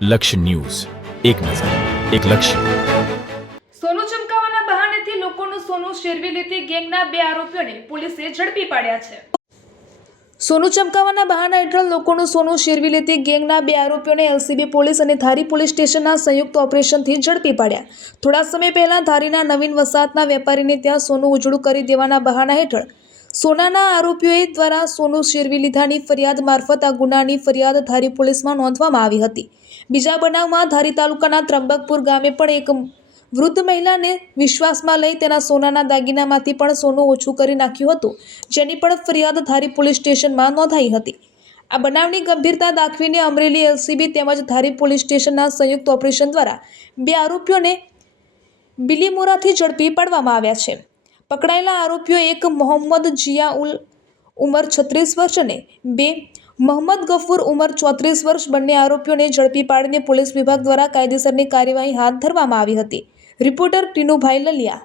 લક્ષ્ય ન્યૂઝ, એક નજર, એક લક્ષ્ય. સોનું ચમકાવવાના બહાનેથી લોકોનું સોનું શેરવી લેતી ગેંગના 2 આરોપીઓને પોલીસે ઝડપી પાડ્યા છે. સોનું ચમકાવવાના બહાના હેઠળ લોકોનું સોનું શેરવી લેતી ગેંગના 2 આરોપીઓને એલસીબી પોલીસ અને ધારી પોલીસ સ્ટેશનના સંયુક્ત ઓપરેશનથી ઝડપી પાડ્યા. થોડા સમય પહેલા ધારીના નવીન વસાહતના વેપારીને ત્યાં સોનું ઉજળું કરી દેવાના બહાના હેઠળ સોનાના આરોપીઓએ દ્વારા સોનું શેરવી લીધાની ફરિયાદ મારફત આ ગુનાની ફરિયાદ ધારી પોલીસમાં નોંધવામાં આવી હતી. બીજા બનાવમાં ધારી તાલુકાના ત્રંબકપુર ગામે પણ એક વૃદ્ધ મહિલાને વિશ્વાસમાં લઈ તેના સોનાના દાગીનામાંથી પણ સોનું ઓછું કરી નાખ્યું હતું, જેની પણ ફરિયાદ ધારી પોલીસ સ્ટેશનમાં નોંધાઈ હતી. આ બનાવની ગંભીરતા દાખવીને અમરેલી એલસીબી તેમજ ધારી પોલીસ સ્ટેશનના સંયુક્ત ઓપરેશન દ્વારા 2 આરોપીઓને બિલીમોરાથી ઝડપી પાડવામાં આવ્યા છે. પકડાયેલા આરોપીઓ એક મોહમ્મદ જિયા ઉલ ઉંમર 36 વર્ષ અને 2 મોહમ્મદ ગફુર ઉંમર 34 વર્ષ બંને આરોપીઓને ઝડપી પાડીને પોલીસ વિભાગ દ્વારા કાયદેસરની કાર્યવાહી હાથ ધરવામાં આવી હતી. રિપોર્ટર ટીનુભાઈ લલિયા.